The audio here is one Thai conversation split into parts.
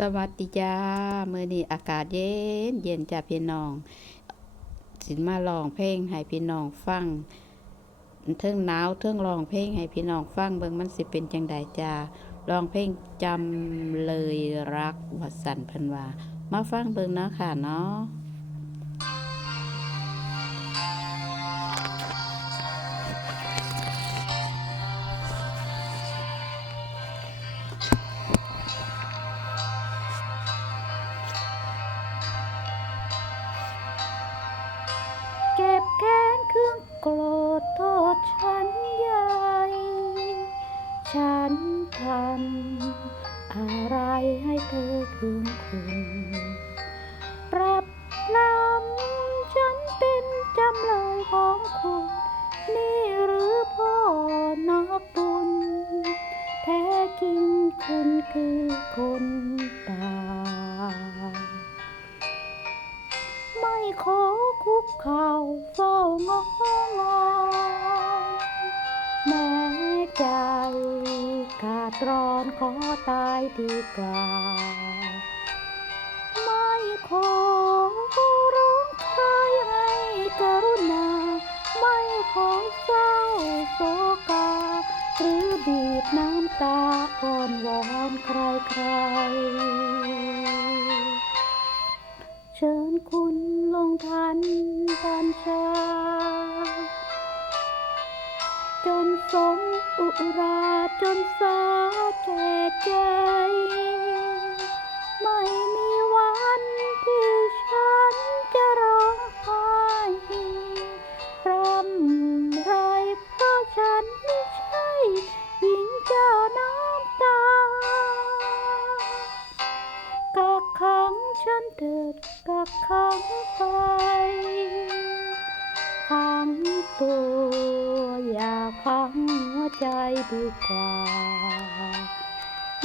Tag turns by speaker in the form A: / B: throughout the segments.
A: สวัสดีจ้ามื่อนี้อากาศเย็นเย็นจ้าพี่น้อง สินมาลองเพลงให้พี่น้องฟังเทิงหนาวเทิงลองเพลงให้พี่น้องฟังเบิ่งมันสิเป็นจังใดจ้าลองเพลงจำเลยรักวัดสันพันวามาฟังเบิ่งเนาะค่ะเนาะ
B: เธ ขาดร้อนขอตายดีกว่า ไม่ขอร้องใครให้กรุณา ไม่ขอเศร้าโศกา หรือบีบน้ำตาอ่อนวอนใครใคร เชิญคุณลงทันบัญชา จนสมอุราจนสาแก่ใจ ไม่มีวันที่ฉัน ใจดีกว่า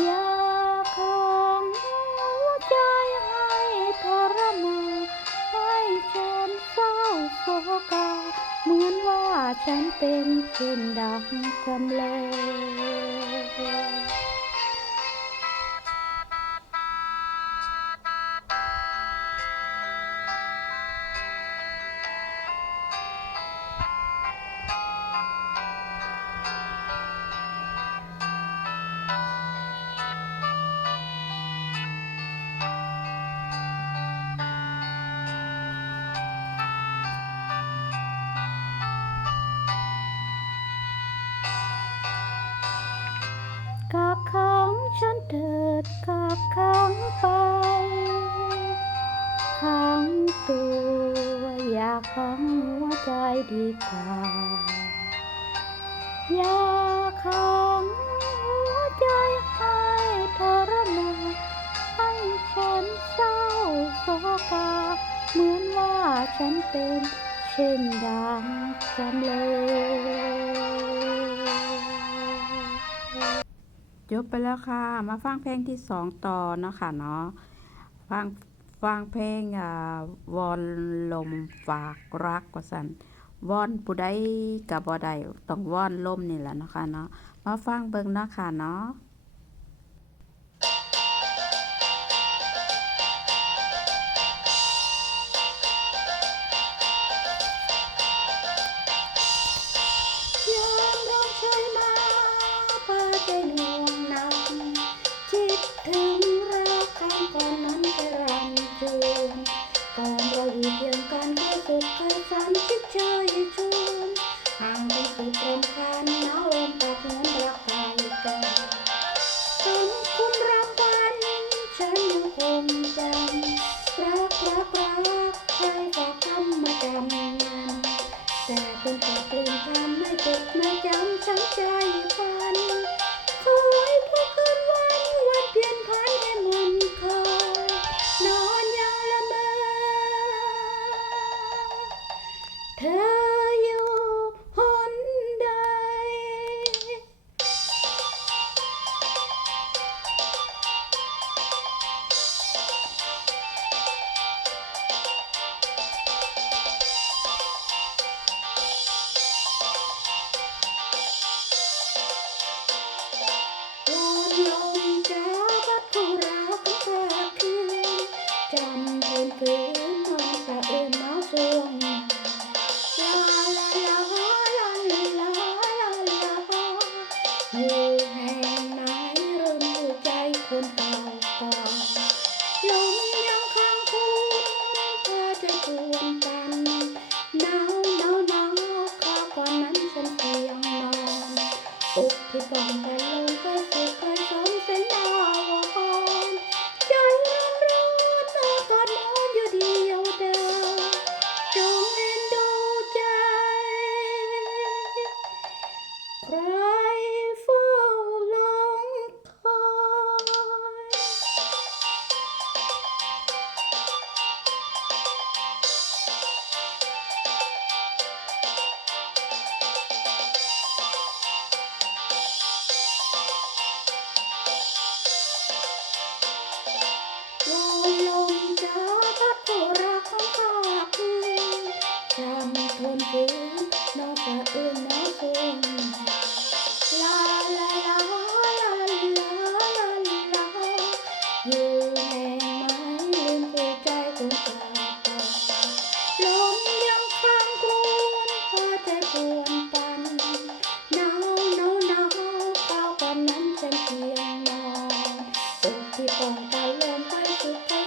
B: อย่าขังหัวใจให้ทรมานให้ฉันเศร้าโศกาเหมือนว่าฉันเป็นเช่นดังจำเลย ดกักขังไปขังตัวอย่าขังหัวใจดีกว่าอย่าขังหัวใจให้ทรมานให้ฉันเศร้าโศกาเหมือนว่าฉันเป็นเช่นดังจำเลย
A: จบไปแล้วค่ะ มาฟังเพลงที่สองต่อเนาะค่ะเนาะฟังฟังเพลงอ่าวอนลมฝากรักกว่าสันวอนผู้ใดกับบ่ใดต้องวอนลมนี่แหละเนาะค่ะเนาะมาฟังเบิ่งเนาะค่ะเนาะ
B: สังใจพันคอยพวกคืนวันวันเปลี่ยนพันให้มันคอยนอนยังละเมอเธอ Thank
A: you.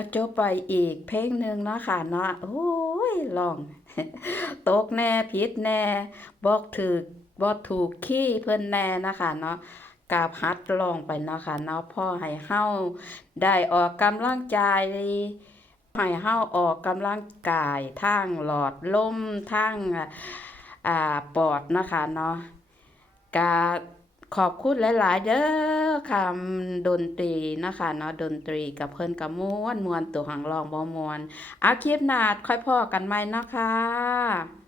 A: ก็จบไปอีกเพลงหนึ่งเนาะค่ะเนาะโอ้ยลอง ตกแน่ผิดแน่บอกถูกบ่ถูกขี้เพิ่อนแน่นะคะเนาะกาพัดลองไปเนาะค่ะเนาะพ่อให้เฮาได้ออกกำลังกายให้เฮาออกกำลังกายทางหลอดลมทางอ่าปอดนะคะเนาะกาขอบคุณหลาย ๆ เด้อ คำดนตรีนะคะเนาะดนตรีกับเพิ่นกับม้วนมวนตัวหังรองบ่มวนเอาคลิปหน้าค่อยพ่อกันใหม่นะคะ